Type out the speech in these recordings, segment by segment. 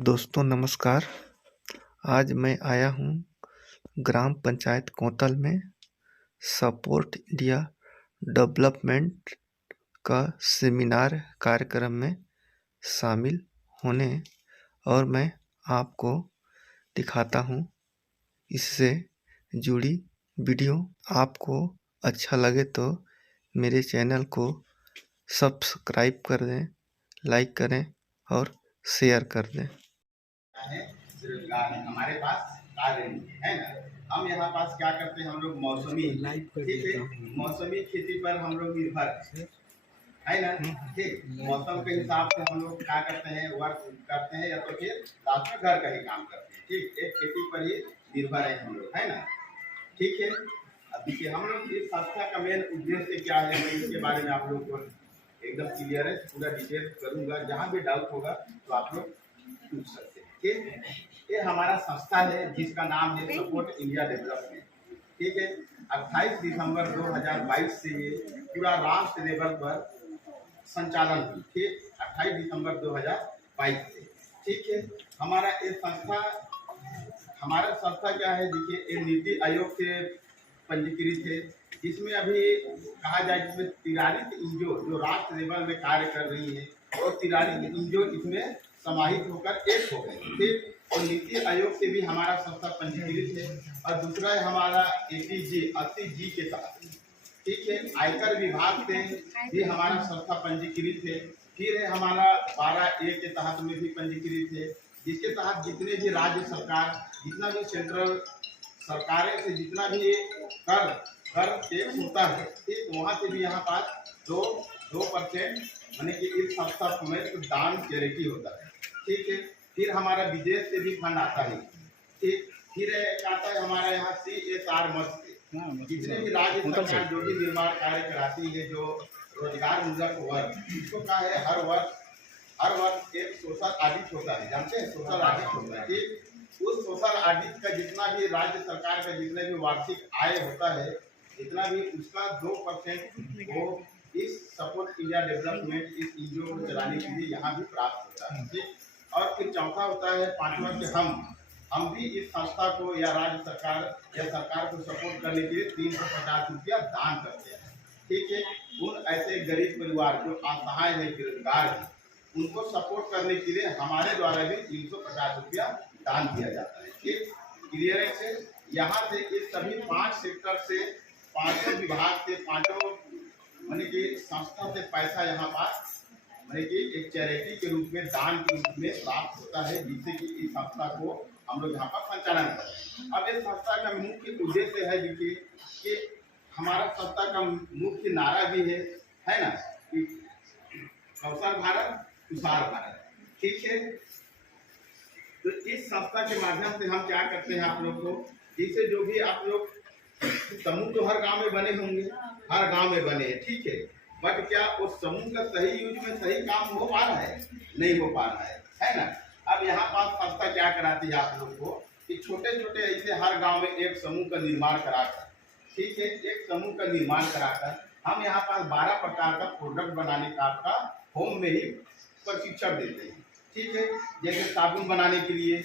दोस्तों नमस्कार। आज मैं आया हूँ ग्राम पंचायत कोंतल में सपोर्ट इंडिया डेवलपमेंट का सेमिनार कार्यक्रम में शामिल होने और मैं आपको दिखाता हूँ इससे जुड़ी वीडियो। आपको अच्छा लगे तो मेरे चैनल को सब्सक्राइब कर दें, लाइक करें और शेयर कर दें। रोजगार है हमारे पास, कार्य नहीं है ना। हम यहाँ पास क्या करते हैं, हम लोग मौसमी, ठीक है, मौसमी खेती पर हम लोग निर्भर है ना। ठीक, मौसम के हिसाब से हम लोग क्या करते हैं, वर्क करते हैं या तो फिर साथ में घर का ही काम करते हैं। ठीक, एक खेती पर ही निर्भर है हम लोग, है ना। ठीक है, अब देखिए हम लोग इस संस्था का मेन उद्देश्य क्या है, मैं इसके बारे में आप लोग को एकदम क्लियर है, पूरा डिटेल करूंगा। जहाँ भी डाउट होगा तो आप लोग पूछ सकते हैं। ठीक, ये हमारा संस्था है जिसका नाम है सपोर्ट इंडिया डेवलपमेंट। ठीक है, 28 दिसंबर 2022 से ये पूरा राष्ट्र लेवल पर संचालन हुई। ठीक, 28 दिसंबर 2022 से। ठीक है, हमारा संस्था क्या है, देखिए ये नीति आयोग से पंजीकृत है। इसमें अभी कहा जाए जिसमें 43 एनजीओ जो राष्ट्र लेवल में कार्य कर रही है और 43 एनजीओ इसमें समाहित होकर एक हो गए। ठीक, और नीति आयोग से भी हमारा संस्था पंजीकृत है। और दूसरा है हमारा 80G के तहत। ठीक है, आयकर विभाग से भी हमारा संस्था पंजीकृत है। फिर है हमारा 12A के तहत में भी पंजीकृत है, जिसके तहत जितने भी राज्य सरकार, जितना भी सेंट्रल सरकारें से जितना भी कर टैक्स होता है, ठीक, वहाँ से भी यहाँ पास 2% यानी कि इस संस्था में दान चैरिटी होता है। ठीक है, फिर हमारा विदेश से भी फंड आता है। ठीक, फिर आता है हमारा यहाँ CSR मद से जितने भी राज्य सरकार जो भी निर्माण कार्य कराती है, जो रोजगार मूलक वर्ग, इसको क्या है, हर वर्ष एक सोशल ऑडिट होता है। जानते हैं सोशल ऑडिट होता है। ठीक, उस सोशल ऑडिट का जितना भी राज्य सरकार का जितना भी वार्षिक आय होता है, जितना भी उसका 2% वो इस सपोर्ट इंडिया डेवलपमेंट इस एनजीओ को चलाने के लिए यहाँ भी प्राप्त होता है। ठीक, और फिर चौथा होता है, पांचवा कि हम भी इस संस्था को या राज्य सरकार या सरकार को सपोर्ट करने के लिए 350 रुपया दान करते हैं। ठीक है, उन ऐसे गरीब परिवार जो असहाय है, बेरोजगार है, उनको सपोर्ट करने के लिए हमारे द्वारा भी 350 रुपया दान दिया जाता है। ठीक, क्लियर है। यहाँ से इस सभी 5 सेक्टर से, 5 विभाग से, 5 माने कि संस्था से पैसा यहाँ पास माने कि एक चैरिटी के रूप में, दान के रूप में प्राप्त होता है, जिससे कि इस संस्था को हम लोग यहाँ पर संचालन करते हैं। अब इस संस्था का मुख्य उद्देश्य है देखिए कि हमारा संस्था का मुख्य नारा भी है ना, कि कौशल भारत कुशल भारत। ठीक है, तो इस संस्था के माध्यम से हम क्या करते हैं, आप लोग को जिससे जो भी आप लोग समूह तो हर गांव में बने होंगे, हर गांव में बने हैं। ठीक है, बट क्या उस समूह का सही यूज में सही काम हो पा रहा है, नहीं हो पा रहा है ना। अब यहाँ पास संस्था क्या कराती है आप लोग को कि छोटे छोटे ऐसे हर गांव में एक समूह का निर्माण कराकर, ठीक है, एक समूह का निर्माण कराकर हम यहाँ पास 12 प्रकार का प्रोडक्ट बनाने का आपका होम में ही प्रशिक्षण देते हैं। ठीक है, जैसे साबुन बनाने के लिए,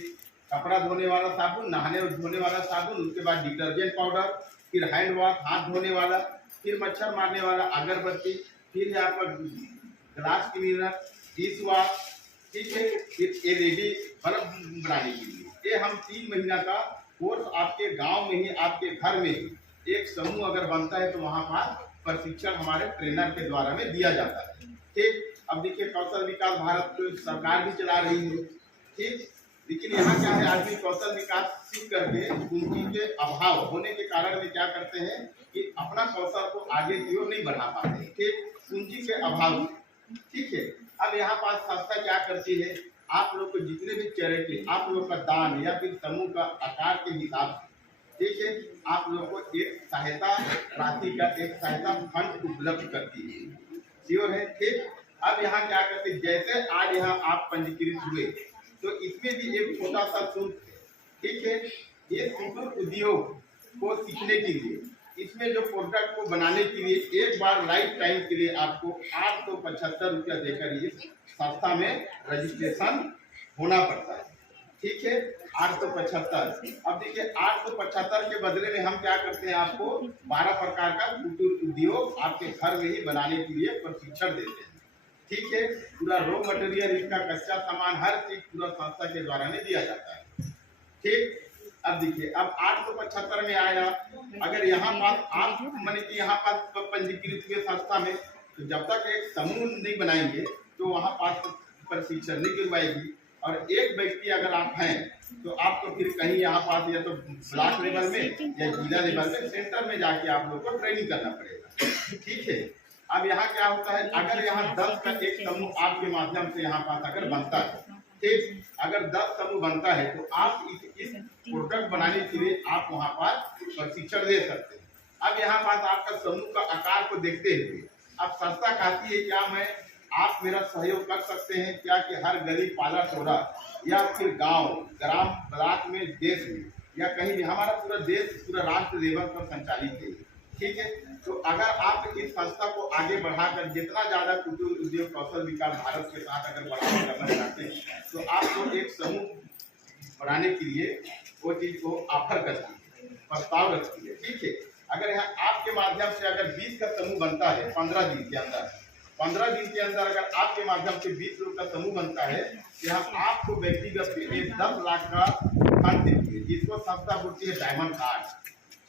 कपड़ा धोने वाला साबुन, नहाने और धोने वाला साबुन, उसके बाद डिटर्जेंट पाउडर, फिर हैंड वॉश हाथ धोने वाला, फिर मच्छर मारने वाला अगरबत्ती, फिर यहाँ पर ग्लास क्लीनर, डिश वॉश। ठीक है, फिर LED बल्ब बनाने के लिए ये हम 3 महीना का कोर्स आपके गांव में ही, आपके घर में ही एक समूह अगर बनता है तो वहाँ पर प्रशिक्षण हमारे ट्रेनर के द्वारा में दिया जाता है। ठीक, अब देखिए कौशल विकास भारत तो सरकार भी चला रही है। ठीक, लेकिन यहाँ क्या है, आदमी कौशल विकास सीख करके पूंजी के अभाव होने के कारण में क्या करते हैं कि अपना कौशल को आगे की ओर नहीं बढ़ा पाते। ठीक, पूंजी के अभाव। ठीक है, अब यहाँ पास संस्था क्या करती है, आप लोग को जितने भी चैरिटी, आप लोग का दान या फिर समूह का आकार के हिसाब से, ठीक है, आप लोग को एक सहायता राशि का एक सहायता फंड उपलब्ध करती है। श्योर है। ठीक, अब यहाँ क्या करते हैं, जैसे आज यहाँ आप पंजीकृत हुए तो इसमें भी एक छोटा सा शुल्क, ठीक है, ये सुदूर उद्योग को सीखने के लिए, इसमें जो प्रोडक्ट को बनाने के लिए एक बार लाइफ टाइम के लिए आपको 875 रुपया देकर इस संस्था में रजिस्ट्रेशन होना पड़ता है। ठीक है, 875। अब देखिए 875 के बदले में हम क्या करते हैं, आपको 12 प्रकार का कुटीर उद्योग आपके घर में ही बनाने के लिए प्रशिक्षण देते हैं। ठीक है, पूरा रॉ मटेरियल, इसका कच्चा सामान, हर चीज पूरा संस्था के द्वारा में दिया जाता है। ठीक, अब देखिए अब 875 में आया, अगर यहाँ पास आप माने कि यहाँ पास पंजीकृत हुए संस्था में, तो जब तक एक समूह नहीं बनाएंगे तो वहाँ पास प्रशिक्षण नहीं करवाएगी। और एक व्यक्ति अगर आप हैं तो आपको फिर कहीं यहाँ पास या तो ब्लॉक लेवल में या जिला लेवल में सेंटर में जाके आप लोग को ट्रेनिंग करना पड़ेगा। ठीक है, अब यहाँ क्या होता है, अगर यहाँ 10 का एक समूह आपके माध्यम से यहाँ पास अगर बनता है, ठीक, अगर 10 समूह बनता है तो आप इस प्रोडक्ट बनाने के लिए आप वहाँ पर प्रशिक्षण दे सकते हैं। अब यहाँ पास आपका समूह का आकार को देखते हुए अब संस्था कहती है क्या मैं आप मेरा सहयोग कर सकते हैं क्या, कि हर गली पाला टोला या फिर गांव ग्राम ब्लॉक में देश में या कहीं भी, हमारा पूरा देश पूरा राष्ट्र लेवल पर संचालित है। ठीक है, तो अगर आप इस संस्था को आगे बढ़ाकर जितना ज्यादा कुटीर उद्योग कौशल विकास भारत के साथ अगर बढ़ावा करना चाहते हैं तो आपको एक समूह बनाने के लिए वो चीज को ऑफर करती है, प्रस्ताव रखती है। ठीक है, अगर यहाँ आपके माध्यम से अगर 20 का समूह बनता है 15 दिन के अंदर, 15 दिन के अंदर अगर आपके माध्यम से 20 लोग का समूह बनता है तो यहाँ आपको व्यक्तिगत 10 लाख का फंड देती है, जिसको संस्था बोलती है डायमंड कार्ड।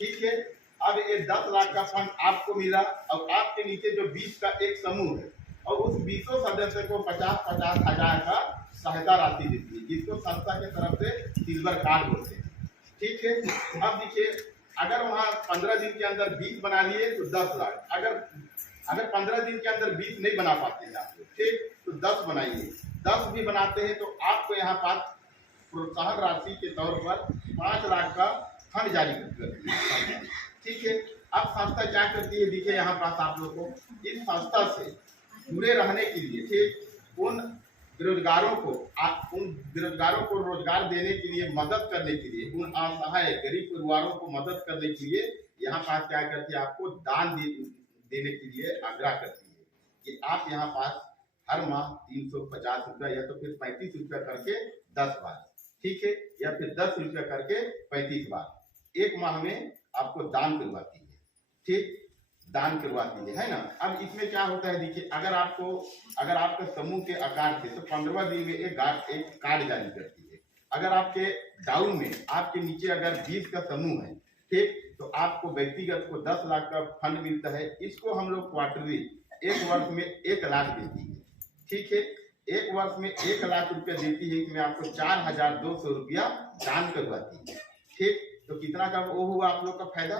ठीक है, अब ये 10 लाख का फंड आपको मिला और आपके नीचे जो 20 का एक समूह है और उस 20 सदस्य को 50-50 हजार का सहायता राशि देती है, जिसको संस्था की तरफ से सिल्वर कार्ड बोलते हैं। ठीक है, अब देखिए अगर वहाँ 15 दिन के अंदर 20 बना लिए तो 10 लाख, अगर 15 दिन के अंदर 20 नहीं बना पाते हैं आप लोग, ठीक, तो 10 बनाइए, 10 भी बनाते हैं तो आपको यहाँ पास प्रोत्साहन राशि के तौर पर 5 लाख का फंड जारी करती है। ठीक है, अब संस्था क्या करती है, देखिए यहाँ पास आप लोग को इस संस्था से जुड़े रहने के लिए, ठीक, उन बेरोजगारों को रोजगार देने के लिए, मदद करने के लिए, उन असहाय गरीब परिवारों को मदद करने के लिए यहाँ पास क्या करती है, आपको दान देने के लिए आग्रह करती है कि आप यहाँ पास हर माह 350 रुपया या तो फिर 35 रुपया करके 10 बार, ठीक है, या फिर 10 रुपया करके 35 बार एक माह में आपको दान करवाती है। ठीक, दान करवाती है ना। अब इसमें क्या होता है, देखिए अगर आपके समूह के आकार थे तो 15 दिन में एक कार्ड जारी करती है। अगर आपके डाउन में आपके नीचे अगर 20 का समूह है, ठीक, तो आपको व्यक्तिगत को 10 लाख का फंड मिलता है। इसको हम लोग क्वार्टरली एक वर्ष में 1 लाख देती है। ठीक है, एक वर्ष में 1 लाख रुपया देती है, इसमें आपको 4,200 रुपया दान करवाती है। ठीक, तो कितना का वो हुआ आप लोग का फायदा,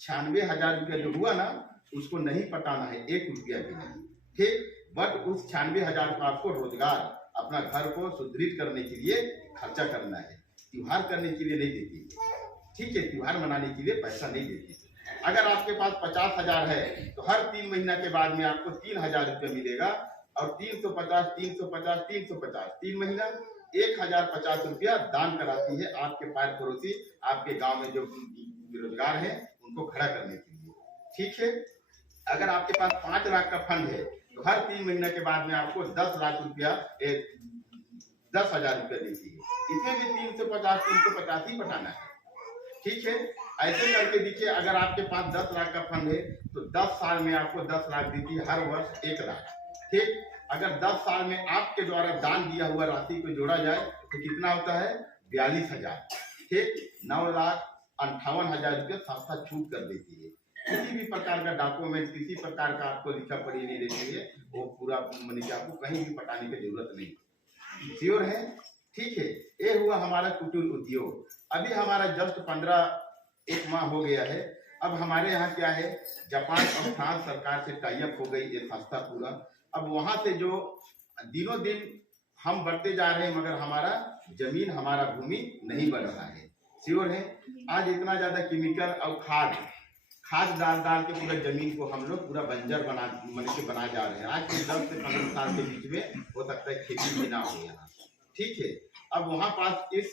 96,000 रुपया जो हुआ ना, उसको नहीं पटाना है 1 रुपया भी नहीं। ठीक, बट उस 96,000 का आपको रोजगार अपना घर को सुदृढ़ करने के लिए खर्चा करना है, त्योहार करने के लिए नहीं देती है। ठीक है, त्योहार मनाने के लिए पैसा नहीं देती है। अगर आपके पास 50,000 है तो हर 3 महीना के बाद में आपको 3,000 रुपया मिलेगा और 350 350 350 3 महीना 1,050 रुपया दान कराती है आपके पास पड़ोसी, आपके गांव में जो बेरोजगार हैं उनको खड़ा करने के लिए। ठीक है, अगर आपके पास 5 लाख का फंड है तो हर 3 महीने के बाद में आपको 10 लाख रुपया 10,000 रुपया देती है। इसमें भी 350 ही पटाना है। ठीक है, ऐसे करके देखिए अगर आपके पास 10 लाख का फंड है तो 10 साल में आपको 10 लाख देती है, हर वर्ष 1 लाख। ठीक, अगर 10 साल में आपके द्वारा दान दिया हुआ राशि को जोड़ा जाए तो कितना होता है, 42,000। ठीक, 9,58,000 रुपया संस्था छूट कर देती है। किसी भी प्रकार का डॉक्यूमेंट, किसी प्रकार का आपको लिखा पढ़ी नहीं देती है, वो पूरा मनी के आपको कहीं भी पटाने की जरूरत नहीं। श्योर है। ठीक है, ये हुआ हमारा कुटीर उद्योग। अभी हमारा जस्ट 15 माह हो गया है। अब हमारे यहाँ क्या है, जापान और फ्रांस सरकार से टाई अप हो गई ये संस्था पूरा। अब वहां से जो दिनों दिन हम बढ़ते जा रहे हैं मगर हमारा जमीन, हमारा भूमि नहीं बढ़ रहा है। श्योर है, आज इतना ज्यादा केमिकल और खाद डाल के पूरा जमीन को हम लोग पूरा बंजर बना जा रहे हैं। आज के 10 से 15 साल के बीच में हो सकता है खेती भी ना हो यहाँ। ठीक है, अब वहाँ पास इस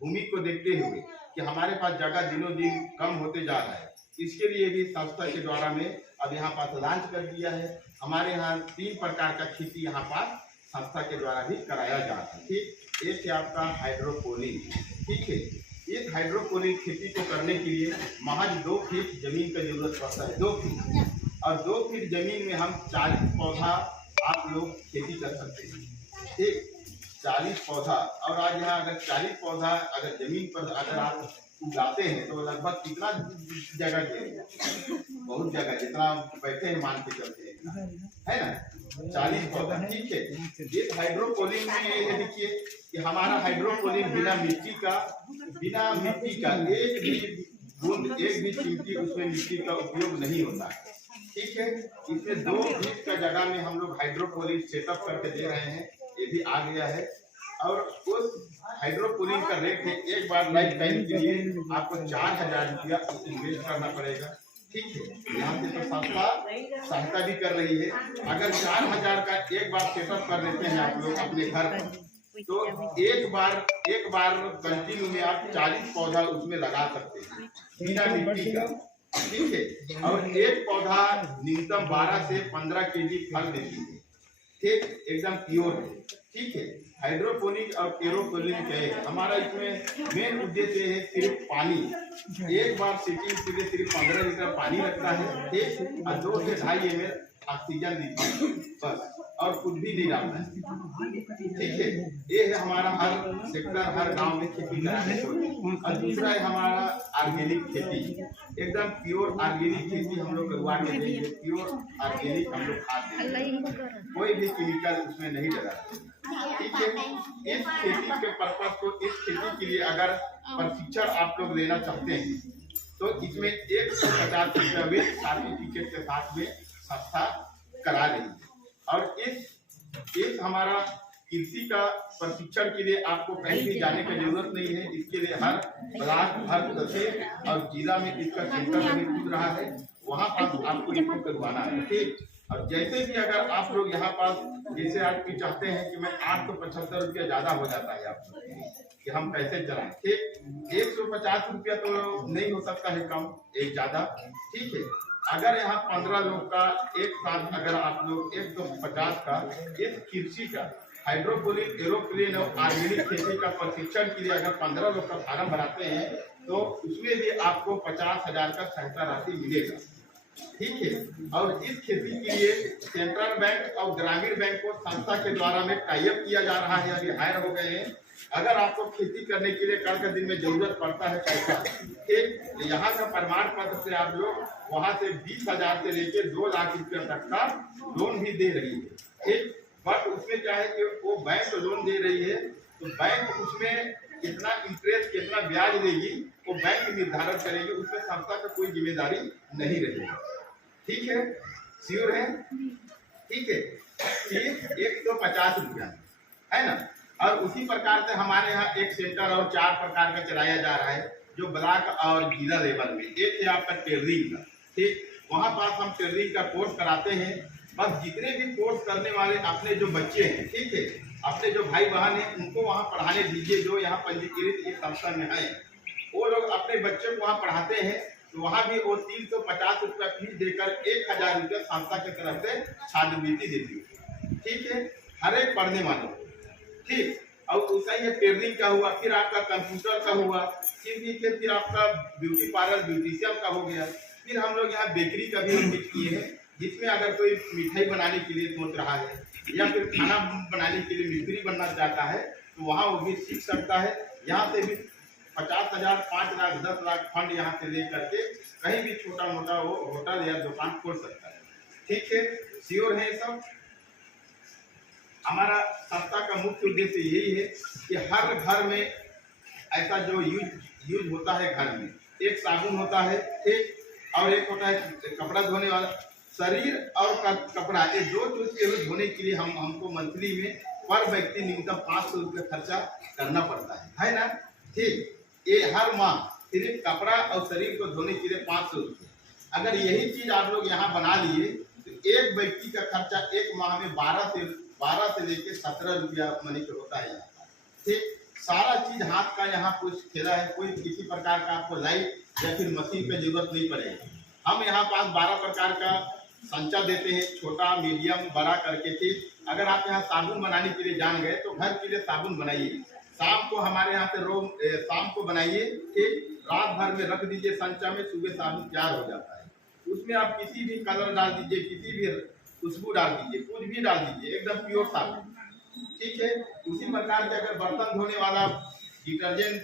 भूमि को देखते हुए कि हमारे पास जगह दिनों दिन कम होते जा रहा है, इसके लिए भी संस्था के द्वारा में अब यहाँ पास लॉन्च कर दिया है। हमारे यहाँ 3 प्रकार का खेती यहाँ पास संस्था के द्वारा भी कराया जाता है। ठीक, एक है आपका हाइड्रोपोनिक। ठीक है, इस हाइड्रोपोनिक खेती को करने के लिए महज 2 फीट जमीन का जरूरत पड़ता है, 2 फीट। और 2 फीट जमीन में हम 40 पौधा आप लोग खेती कर सकते हैं। ठीक, 40 पौधा। और आज यहाँ अगर 40 पौधा अगर जमीन पर अगर आप उगाते हैं तो लगभग कितना जगह के, बहुत जगह, जितना बैठे हैं मान के चलते हैं, है ना, 40 पौधा। ठीक है, ये हाइड्रोपोनिक में ये देखिए कि हमारा हाइड्रोपोनिक बिना मिट्टी का एक भी बूंद, एक भी चिमटी उसमें मिट्टी का उपयोग नहीं होता है। ठीक है, इसमें 2 फीट का जगह में हम लोग हाइड्रोपोनिक सेटअप करके दे रहे हैं, ये भी आ गया है। और उस हाइड्रोपोनिक का रेट है, एक बार लाइफ टाइम के लिए आपको 4000 रुपया इन्वेस्ट करना पड़ेगा। ठीक है, यहाँ से तो संस्था सहायता भी कर रही है। अगर 4000 का एक बार सेटअप कर लेते हैं आप लोग अपने घर पर, तो एक बार कंटिन्यू में आप 40 पौधा उसमें लगा सकते हैं बिना मिट्टी का। ठीक है, और एक पौधा न्यूनतम 12 से 15 केजी फल देती है। ठीक, एकदम प्योर है। ठीक है, हाइड्रोपोनिक और एरोपोनिक क्या है, हमारा इसमें मेन उद्देश्य है सिर्फ पानी। एक बार सीटिंग के लिए सिर्फ 15 लीटर पानी लगता है। ठीक, और 2 से 2.5 ml ऑक्सीजन देती है बस, और कुछ भी नहीं डालना है। ठीक है, ये है हमारा हर सेक्टर, हर गांव में खेती कराने को। और दूसरा है हमारा ऑर्गेनिक खेती, एकदम प्योर ऑर्गेनिक खेती हम लोग करवा के देंगे। प्योर ऑर्गेनिक हम लोग खाते हैं, कोई भी केमिकल उसमें नहीं डलाते। ठीक है, इस खेती के पर्पज को, इस खेती के लिए अगर प्रशिक्षण आप लोग लेना चाहते हैं तो इसमें 150 रुपया में सर्टिफिकेट के साथ में संस्था करा रही है। और इस हमारा कृषि का प्रशिक्षण के लिए आपको कहीं भी जाने की जरूरत नहीं है। इसके लिए हर ब्लॉक, हर तहसील और जिला में इसका सेंटर भी खुल रहा है, वहाँ पर आपको इसको करवाना है। ठीक, और जैसे भी अगर आप लोग यहाँ पास जैसे आज भी चाहते हैं कि मैं 875 रुपया ज्यादा हो जाता है आप कि हम कैसे चलाएं। ठीक, 150 रुपया तो नहीं हो सकता है कम, एक ज्यादा। ठीक है, अगर यहाँ 15 लोग का एक साथ अगर आप लोग 150 का इस कृषि का हाइड्रोपोनिक, एरोपोनिक और ऑर्गेनिक खेती का प्रशिक्षण के लिए अगर 15 लोग का फार्म भराते हैं तो उसमें भी आपको 50,000 का सहायता राशि मिलेगा। ठीक है, और इस खेती के लिए सेंट्रल बैंक और ग्रामीण बैंक को संस्था के द्वारा में टाई अप किया जा रहा है, अभी हायर हो गए हैं। अगर आपको खेती करने के लिए कल के दिन में जरूरत पड़ता है पैसा, ठीक, यहाँ का प्रमाण पत्र से आप लोग वहाँ से 20,000 से लेकर 2 लाख रुपया तक का लोन भी दे रही है। ठीक, बट उसमें क्या है कि वो बैंक लोन दे रही है तो बैंक उसमें कितना इंटरेस्ट, कितना ब्याज देगी वो बैंक निर्धारण करेगी, उसमें संस्था का कोई जिम्मेदारी नहीं रहेगी। ठीक है, श्योर है? ठीक है, फीस 150 रुपया है ना। और उसी प्रकार से हमारे यहाँ एक सेंटर और 4 प्रकार का चलाया जा रहा है जो ब्लॉक और जिला लेवल में। एक है आपका टेलरिंग का। ठीक, वहाँ पास हम टेलरिंग का कोर्स कराते हैं। बस जितने भी कोर्स करने वाले अपने जो बच्चे हैं, ठीक है, अपने जो भाई बहन हैं उनको वहाँ पढ़ाने दीजिए जो यहाँ पंजीकृत इस संस्था में है। वो लोग अपने बच्चों को वहाँ पढ़ाते हैं तो वहाँ भी वो 350 रुपया फीस देकर 1000 रुपया संस्था की तरफ से छात्रवृत्ति देती है। ठीक है, हर एक पढ़ने वालों को। ठीक, और उसा ही टेलरिंग का हुआ, फिर आपका कंप्यूटर का हुआ, फिर आपका ब्यूटी पार्लर, ब्यूटिशियन का हो गया। फिर हम लोग यहाँ बेकरी का भी उन्नत किए हैं, जिसमें अगर कोई मिठाई बनाने के लिए सोच रहा है या फिर खाना बनाने के लिए मिस्त्री बनना चाहता है तो वहाँ वो भी सीख सकता है। यहाँ से भी 50,000, 5 लाख, 10 लाख फंड यहाँ से ले करके कहीं भी छोटा मोटा वो होटल या दुकान खोल सकता है। ठीक है, श्योर है सब? हमारा संस्था का मुख्य उद्देश्य यही है कि हर घर में ऐसा जो यूज होता है घर में, एक साबुन होता है, ठीक, और एक होता है कपड़ा धोने वाला। शरीर और कपड़ा, ये 2 चीज के धोने के लिए हमको मंथली में पर व्यक्ति न्यूनतम 500 रुपये खर्चा करना पड़ता है ना। ठीक, ये हर माह सिर्फ कपड़ा और शरीर को धोने के लिए 500 रुपये। अगर यही चीज आप लोग यहाँ बना लिए तो एक व्यक्ति का खर्चा एक माह में 12 से लेके 17 रुपया मनी के होता है यहाँ। ठीक, सारा चीज हाथ का यहाँ कुछ खेला है, कोई किसी प्रकार का आपको लाइट या फिर मशीन की जरूरत नहीं पड़ेगी। हम यहाँ पास 12 प्रकार का संचा देते हैं, छोटा मीडियम बड़ा करके। ठीक, अगर आप यहाँ साबुन बनाने के लिए जान गए तो घर के लिए साबुन बनाइए, शाम को हमारे यहाँ से शाम को बनाइए। ठीक, रात भर में रख दीजिए संचा में, सुबह साबुन तैयार हो जाता है। उसमें आप किसी भी कलर डाल दीजिए, किसी भी खुशबू डाल दीजिए, कुछ भी डाल दीजिए, एकदम प्योर साबुन। ठीक है, उसी प्रकार के अगर बर्तन धोने वाला डिटर्जेंट,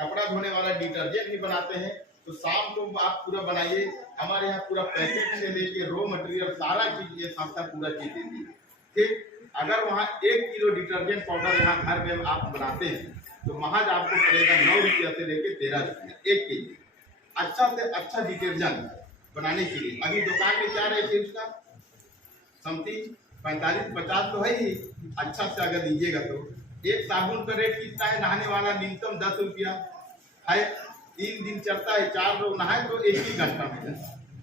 कपड़ा धोने वाला डिटर्जेंट भी बनाते हैं तो शाम को आप पूरा बनाइए। हमारे यहाँ पूरा पैकेट से लेके रॉ मटेरियल सारा चीज ये संस्था पूरा चीज देती है। ठीक, अगर वहाँ 1 किलो डिटर्जेंट पाउडर यहाँ घर में आप बनाते हैं तो महज आपको पड़ेगा 9 रुपया से लेके 13 रुपया 1 केजी। अच्छा से अच्छा डिटर्जेंट बनाने के लिए अभी दुकान में क्या रेट है उसका, समथिंग 45-50 तो है ही। अच्छा से अगर लीजिएगा तो एक साबुन का रेट कितना है, नहाने वाला न्यूनतम 10 रुपया है। 3 दिन चलता है, 4 लोग नहाए तो 1 ही घंटा में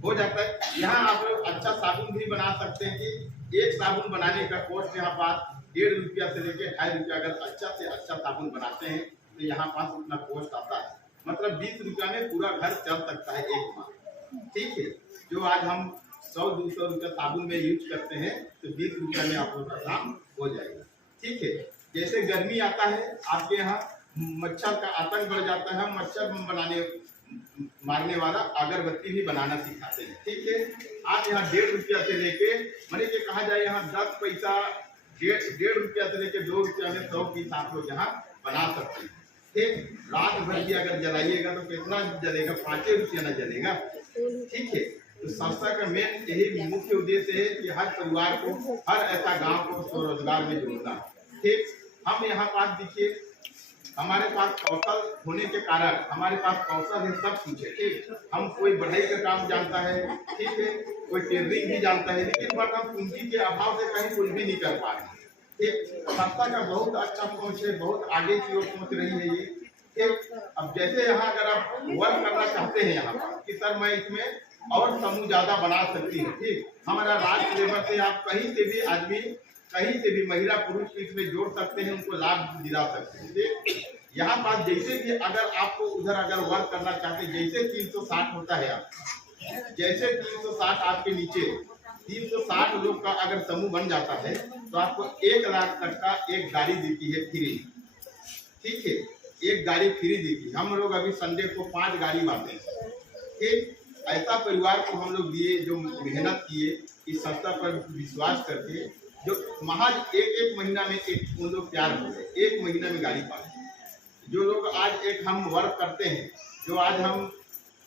हो जाता है। यहाँ आप लोग अच्छा साबुन भी बना सकते हैं कि एक साबुन बनाने का कॉस्ट यहाँ पास 1.5 रुपया से लेके 2.5 रुपया। अगर अच्छा से अच्छा साबुन बनाते हैं तो यहाँ पास उतना कॉस्ट आता है, मतलब 20 रुपया में पूरा घर चल सकता है एक माह। ठीक है, जो आज हम 100-200 रुपया साबुन में यूज करते हैं तो 20 रुपया में आप लोग का काम हो जाएगा। ठीक है, जैसे गर्मी आता है आपके यहाँ मच्छर का आतंक बढ़ जाता है, मच्छर बनाने मारने वाला अगरबत्ती भी बनाना सिखाते हैं। ठीक है, आप यहाँ 1.5 रुपया से लेके मैंने के कहा जाए यहाँ 10 पैसा 1.5 रुपया से लेके 2 रुपया में 100 पीस आप लोग यहाँ बना सकते हैं। ठीक, रात भर भी अगर जलाइएगा तो कितना जलेगा, 5 रुपया न जलेगा। ठीक है, तो संस्था का मेन यही मुख्य उद्देश्य है कि हर परिवार को, हर ऐसा गांव को स्वरोजगार में जोड़ना। ठीक, हम यहाँ पास देखिए हमारे पास कौशल होने के कारण हमारे पास कौशल है, सब कुछ है। ठीक, हम कोई बढ़ाई का काम जानता है, ठीक है, कोई टेलरिंग भी जानता है, लेकिन बट हम पूंजी के अभाव से कहीं कुछ भी नहीं कर पा रहे। ठीक, संस्था का बहुत अच्छा पहुंच है, बहुत आगे की ओर पहुंच रही है ये। ठीक, अब जैसे यहाँ अगर आप वर्क करना चाहते हैं यहाँ पर कि सर मैं इसमें और समूह ज्यादा बना सकती हूँ। ठीक, हमारा राज्य लेवल से आप कहीं से भी आदमी, कहीं से भी महिला पुरुष को इसमें जोड़ सकते हैं, उनको लाभ दिला सकते हैं। ठीक, यहाँ पास जैसे भी अगर आपको उधर अगर वर्क करना चाहते हैं, जैसे 360 होता है, आप जैसे 360 आपके नीचे 360 लोग का अगर समूह बन जाता है तो आपको 1 लाख तक का एक गाड़ी देती है फ्री। ठीक है, एक गाड़ी फ्री देती है। हम लोग अभी संडे को 5 गाड़ी बांटे हैं। ठीक, ऐसा परिवार को हम लोग दिए जो मेहनत किए इस संस्था पर विश्वास करके, जो महज एक महीना में एक उन लोग तैयार हो गए, 1 महीना में गाड़ी पाए। जो लोग आज एक हम वर्क करते हैं, जो आज हम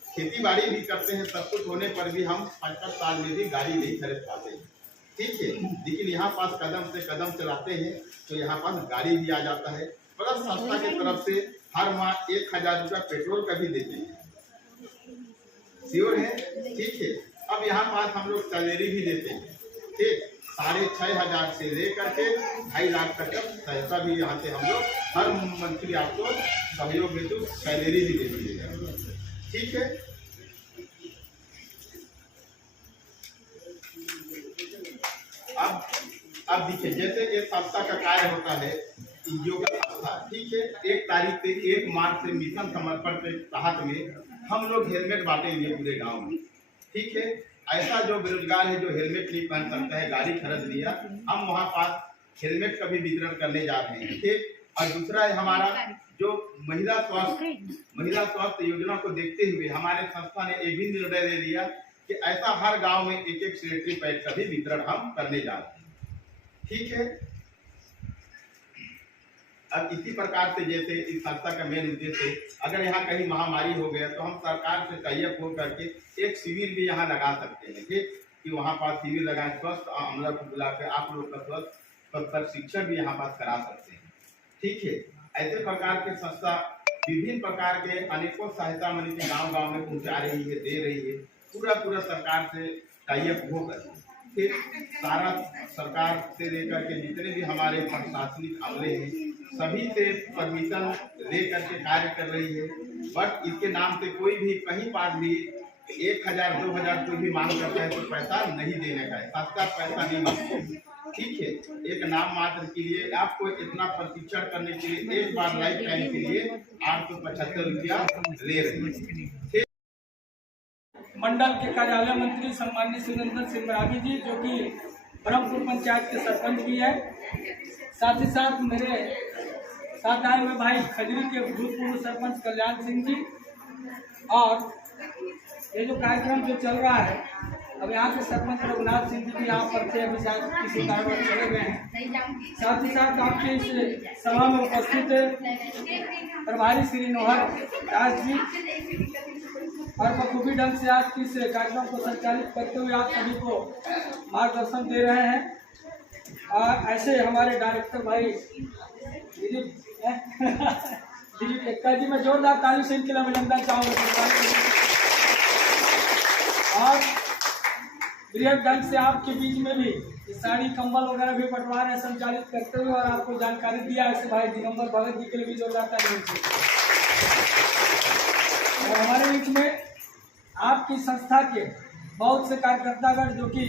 खेती बाड़ी भी करते हैं, सब कुछ होने पर भी हम 55 साल में भी गाड़ी नहीं खरीद पाते हैं। ठीक है, लेकिन यहाँ पास कदम से कदम चलाते हैं तो यहाँ पास गाड़ी भी आ जाता है। प्लस संस्था की तरफ से हर माह 1000 रुपया पेट्रोल का भी देते हैं। श्योर है। ठीक है, अब यहाँ पास हम लोग सैलरी भी देते हैं। ठीक, 6,500 से लेकर के 2.5 लाख तक का पैसा भी यहाँ से हम लोग हर मंथली आपको सहयोग हेतु सैलरी भी दे दीजिएगा। ठीक है, अब देखिए जैसे एक संस्था का कार्य होता है, एनजीओ का संस्था। ठीक है, 1 तारीख से 1 मार्च से मिशन समर्पण के तहत में हम लोग हेलमेट बांटेंगे पूरे गांव में। ठीक है, ऐसा जो बेरोजगार है जो हेलमेट नहीं पहन सकता है, गाड़ी खरीद लिया, हम वहाँ पास हेलमेट का भी वितरण करने जा रहे हैं। ठीक, और दूसरा है हमारा जो महिला स्वास्थ्य योजना को देखते हुए हमारे संस्था ने एक भी निर्णय ले लिया कि ऐसा हर गांव में 1 सैनिटरी पैड का भी वितरण हम करने जा रहे हैं। ठीक है, अब इसी प्रकार से जैसे इस संस्था का मेन उद्देश्य, अगर यहाँ कहीं महामारी हो गया तो हम सरकार से टाइअप हो करके एक शिविर भी यहाँ लगा सकते हैं। ठीक, कि वहाँ पास शिविर लगाए, स्वस्थ अमला को बुला के आप लोग का स्वस्थ प्रशिक्षण भी यहाँ पास करा सकते हैं। ठीक है, ऐसे प्रकार के संस्था विभिन्न प्रकार के अनेकों सहायता मनी के गाँव में पहुँचा रही है, दे रही है, पूरा सरकार से टाइअप होकर। फिर सारा सरकार से लेकर के जितने भी हमारे प्रशासनिक अमले हैं सभी से परमिशन ले करके कार्य कर रही है। बट इसके नाम से कोई भी कहीं पास भी 1000-2000 कोई भी मांग करता है तो पैसा नहीं देने का है, सस्ता पैसा नहीं मांगते। ठीक है, एक नाम मात्र के लिए आपको इतना प्रशिक्षण करने के लिए एक बार लाइफ टाइम के लिए 875 रुपया ले रही है। मंडल के कार्यालय मंत्री सम्माननीय सुरेंद्र सिंह बरागी जी, जो कि ब्रह्मपुर पंचायत के सरपंच भी है। साथ ही साथ मेरे साथ आए हुए भाई खजरी के भूतपूर्व सरपंच कल्याण सिंह जी। और ये जो कार्यक्रम जो चल रहा है, अब यहाँ के सरपंच रघुनाथ सिंह जी भी यहाँ पर थे, अभी शायद किसी कारण चले गए हैं। साथ ही साथ आपके इस सभा में उपस्थित प्रभारी श्री नोहर दास जी और बखूबी ढंग से आज इस कार्यक्रम को संचालित करते हुए आप सभी को मार्गदर्शन दे रहे हैं। और ऐसे हमारे डायरेक्टर भाई दिलीप एक्का जी, मैं जोरदार ताली से इनके लिए अभिनंदन चाहूँगा। और बृहद ढंग से आपके बीच में भी साड़ी कंबल वगैरह भी बंटवा रहे हैं संचालित करते हुए, और आपको जानकारी दिया ऐसे भाई दिगंबर भगत जी के लिए भी जोरदार ताली। और हमारे बीच में आपकी संस्था के बहुत से कार्यकर्तागण जो कि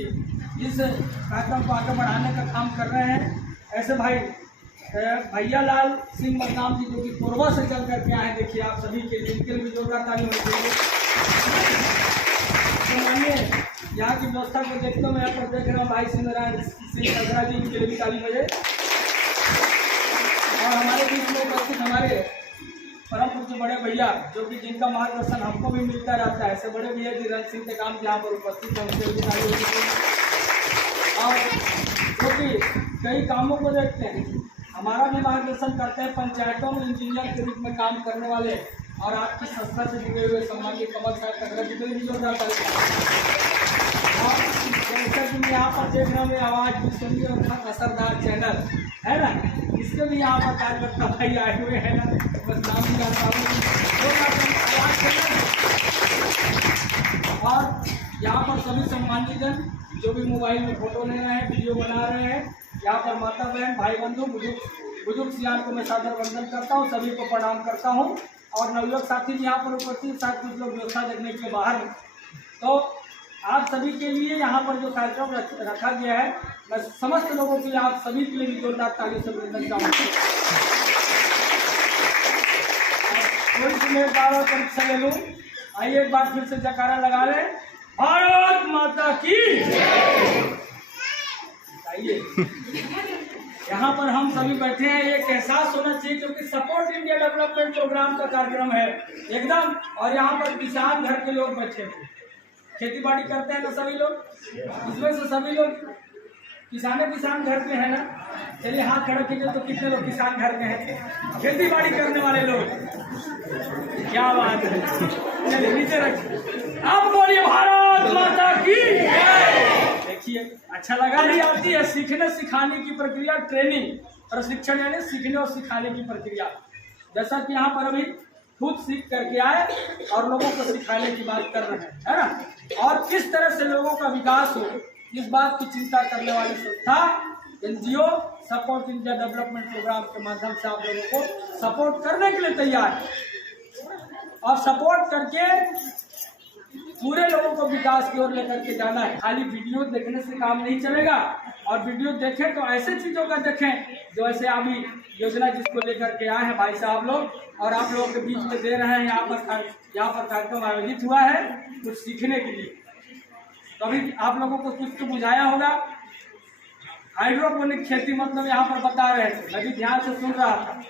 इस कार्यक्रम को आगे बढ़ाने का काम कर रहे हैं, ऐसे भाई भैया लाल सिंह मरकाम जी जो कि कोरबा से चल करके आए हैं, देखिए आप सभी के लिए, इनके लिए भी जोरदार ताली होनी चाहिए। तो मानिए यहाँ की व्यवस्था को देखते हुए यहाँ पर देख रहा हूँ भाई सिंह खजरा जी, इनके लिए भी ताली बजे। और हमारे बीच में उपस्थित हमारे परम पूज्य बड़े भैया जो कि जिनका मार्गदर्शन हमको भी मिलता रहता है, ऐसे बड़े भैया जी रन सिंह के काम यहाँ पर उपस्थित है, उनके भी ताली होनी चाहिए। और जो कि कई कामों को देखते हैं, हमारा भी मार्गदर्शन करते हैं, पंचायतों में इंजीनियर के रूप में काम करने वाले और आपकी संस्था से जुड़े हुए सम्मानीय कमल साहब तकरा जी भी जोरदार ताली। और जैसा कि मैं यहाँ पर देख रहा हूँ, आवाज़ भी सुनिए और असरदार चैनल है ना, इसके भी यहाँ पर कार्यकर्ता भाई आए हुए हैं ना, बस नाम ही जानता हूँ। और यहाँ पर सभी सम्मानित जन जो भी मोबाइल में फोटो ले रहे हैं, वीडियो बना रहे हैं, यहाँ पर माता बहन भाई बंधु बुजुर्ग सियान को मैं सादर वंदन करता हूँ, सभी को प्रणाम करता हूँ। और नवयुवक साथी भी यहाँ पर उपस्थित, साथ कुछ लोग व्यवस्था देखने के लिए बाहर हैं। तो आप सभी के लिए यहाँ पर जो कार्यक्रम रखा गया है, मैं समस्त लोगों के लिए, आप सभी के लिए भी जोरदार ताली से अभिनंदन चाहूँगा। थोड़ी सी मैं एक बार और परीक्षा ले लूँ, आइए एक बार फिर से जयकारा लगा ले, भारत माता की। आइए यहाँ पर हम सभी बैठे हैं, एक एहसास होना चाहिए क्योंकि सपोर्ट इंडिया डेवलपमेंट प्रोग्राम का कार्यक्रम है एकदम। और यहाँ पर किसान घर के लोग बैठे हैं, खेती बाड़ी करते हैं ना सभी लोग, इसमें से सभी लोग किसान घर के हैं ना। चलिए हाथ खड़ा कीजिए, तो कितने लोग किसान घर के हैं, खेती बाड़ी करने वाले लोग, क्या बात है। चलिए नीचे रखिए, अब बोलिए भारत माता की। देखिए अच्छा लगा नहीं, आती है सीखने सिखाने की प्रक्रिया, ट्रेनिंग प्रशिक्षण यानी सीखने और सिखाने की प्रक्रिया। जैसा कि यहाँ पर अभी खुद सीख करके आए और लोगों को सिखाने की बात कर रहे हैं, है ना। और किस तरह से लोगों का विकास हो, इस बात की चिंता करने वाली संस्था NGO support India development program के माध्यम से आप लोगों को सपोर्ट करने के लिए तैयार है। और सपोर्ट करके पूरे लोगों को विकास की ओर लेकर के जाना है। खाली वीडियो देखने से काम नहीं चलेगा, और वीडियो देखें तो ऐसे चीजों का देखें जो ऐसे अभी योजना जिसको लेकर के आए हैं भाई साहब लोग, और आप लोगों के बीच में दे रहे हैं। यहाँ पर कार्यक्रम आयोजित हुआ है कुछ सीखने के लिए, तो अभी आप लोगों को कुछ तो बुझाया होगा। हाइड्रोपोनिक खेती मतलब यहाँ पर बता रहे थे, मैं भी ध्यान से सुन रहा था।